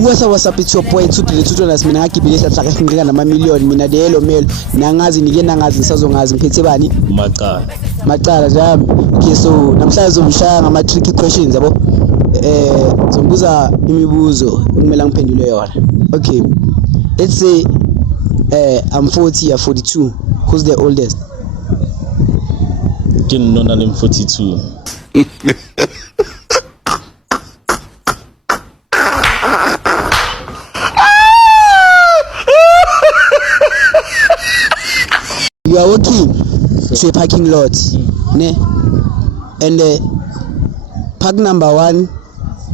what's up, it's your boy Tutu nas mina ngagibile hlahla ngingika nama-million mina lelo melo nangazi nike nangazi ngisazongazi ngiphethe bani macala jami. Okay, so namhlanje zomshaya ngama-tricky questions yabo. Zombuza imibuzo ekumele ngiphendule yona. Okay, let's say I'm 40, you're 42. Who's the oldest? I'm 42. You are walking to a parking lot, ne? And park number 1,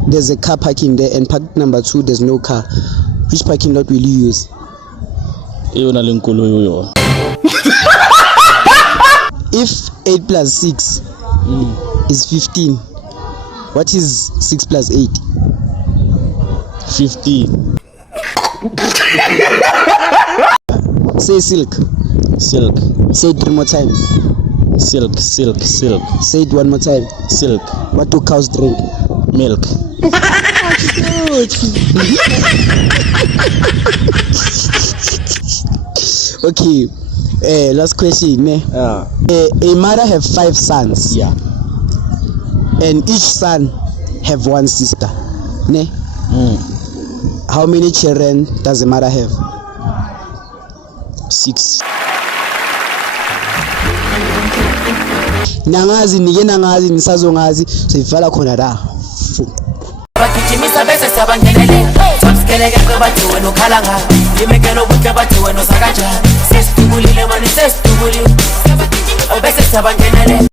there's a car parking there, and park number 2, there's no car. Which parking lot will you use? If 8 plus 6 is 15, what is 6 plus 8? 15. Say silk. Silk. Say it 3 more times. Silk. Say it 1 more time. Silk. What do cows drink? Milk. Okay, last question. A mother have 5 sons. Yeah. And each son have 1 sister. Ne? How many children does a mother have? 6. Nangazi nike nangazi nisazongazi soyivala khona la. Bagijimisa bese sabangenele Somsikeleke bathi wena ukhala nga Limekelo buhle bathi wena usakanja Sesitubulile mani sesitubulile Bese sabangenele